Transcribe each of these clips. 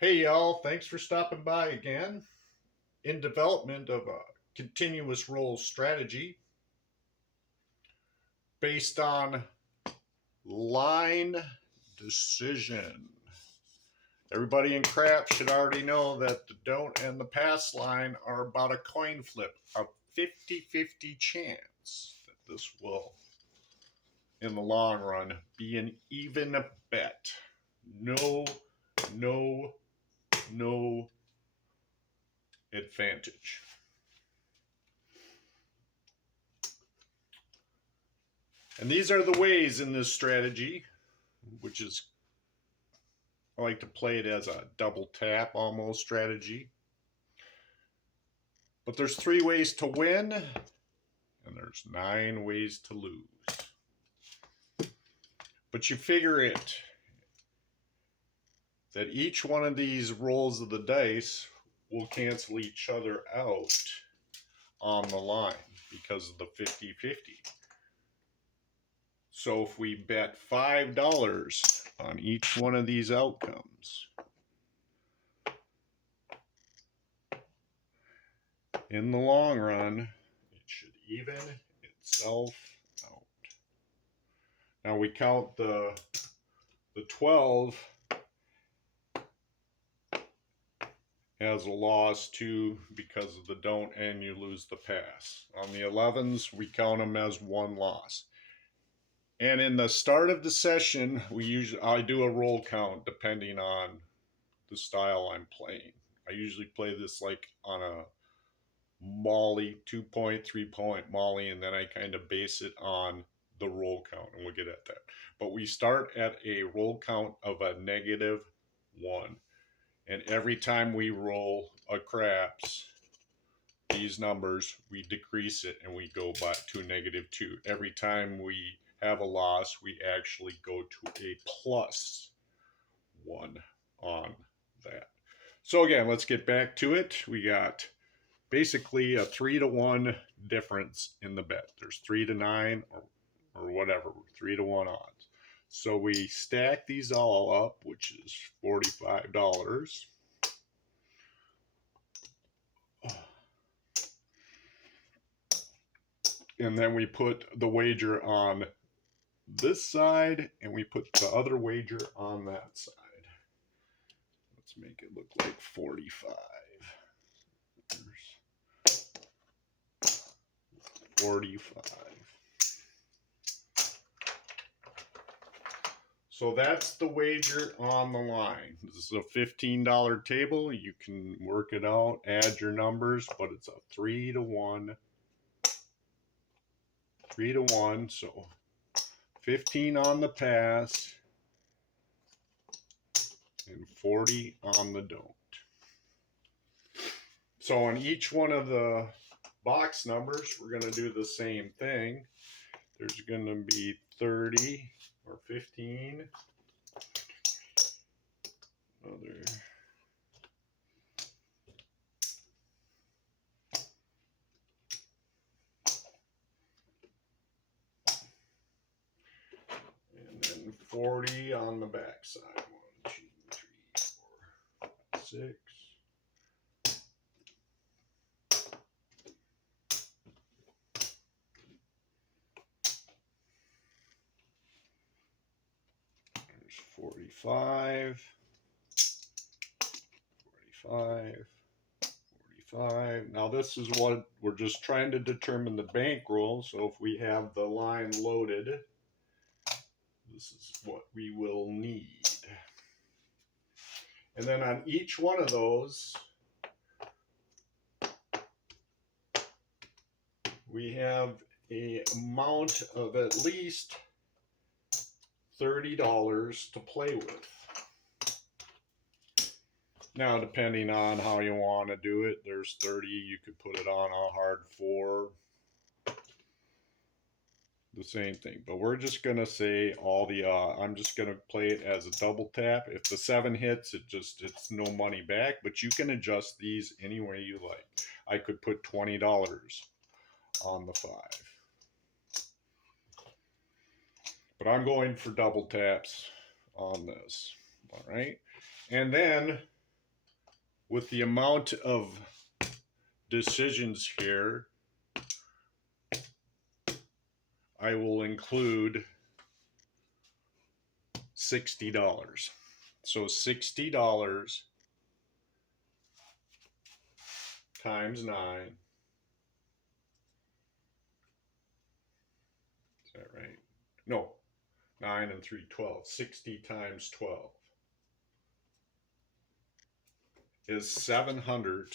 Hey y'all, thanks for stopping by again. In development of a continuous roll strategy based on line decision. Everybody in CRAPS should already know that the don't and the pass line are about a coin flip, a 50-50 chance that this will, in the long run, be an even bet. No, no, no advantage. And these are the ways in this strategy, which is, I like to play it as a double tap almost strategy. But there's 3 ways to win, and there's 9 ways to lose. But you figure it that each one of these rolls of the dice will cancel each other out on the line because of the 50-50. So if we bet $5 on each one of these outcomes, in the long run, it should even itself out. Now we count the 12 as a loss too because of the don't and you lose the pass. On the 11s, we count them as one loss. And in the start of the session, I do a roll count depending on the style I'm playing. I usually play this like on a Molly, 2-point, 3-point Molly, and then I kind of base it on the roll count, and we'll get at that. But we start at a roll count of a -1. And every time we roll a craps, these numbers, we decrease it and we go back to -2. Every time we have a loss, we actually go to a +1 on that. So again, let's get back to it. We got basically a 3-to-1 difference in the bet. There's 3 to 9 or whatever, 3-to-1 odds. So we stack these all up, which is $45. And then we put the wager on this side and we put the other wager on that side. Let's make it look like 45. There's 45. So that's the wager on the line. This is a $15 table. You can work it out, add your numbers, but it's a 3-to-1. 3-to-1, so 15 on the pass and 40 on the don't. So on each one of the box numbers, we're going to do the same thing. There's going to be 30 or 15. Another. And then 40 on the back side. 1, 2, 3, 4, 5, 6. There's 45. 45. 45. Now this is what we're just trying to determine the bankroll. So if we have the line loaded, this is what we will need. And then on each one of those, we have an amount of at least $30 to play with. Now, depending on how you want to do it, there's 30. You could put it on a hard 4. The same thing. But we're just going to say I'm just going to play it as a double tap. If the 7 hits, it's no money back. But you can adjust these any way you like. I could put $20 on the 5. But I'm going for double taps on this. All right. And then with the amount of decisions here, I will include $60. So $60 times 9. Is that right? No, 9 and 3, 12. 60 times 12 is $720.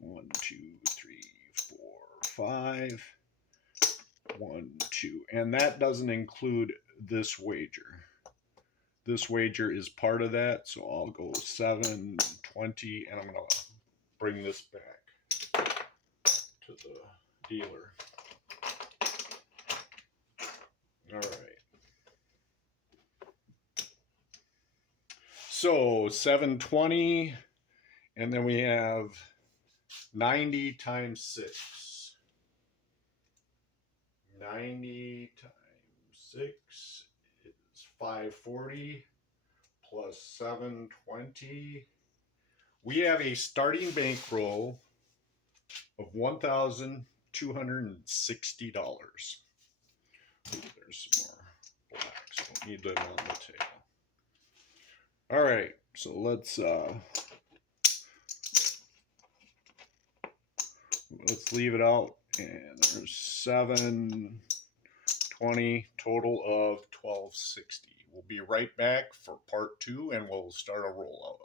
One, two, three, four, five. 1, 2, and that doesn't include this wager. This wager is part of that, so I'll go 720, and I'm gonna bring this back to the dealer. All right. So 720, and then we have 90 times 6. 90 times 6 is 540 plus 720. We have a starting bankroll of $1,260. There's some more blacks. Don't need them on the table. All right, so let's leave it out, and there's 720, total of 1260. We'll be right back for part 2, and we'll start a rollout.